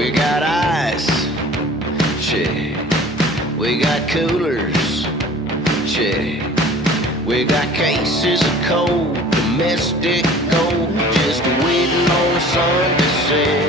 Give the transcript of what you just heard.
We got ice, check. We got coolers, check. We got cases of cold, domestic gold, just waiting on the sun to set.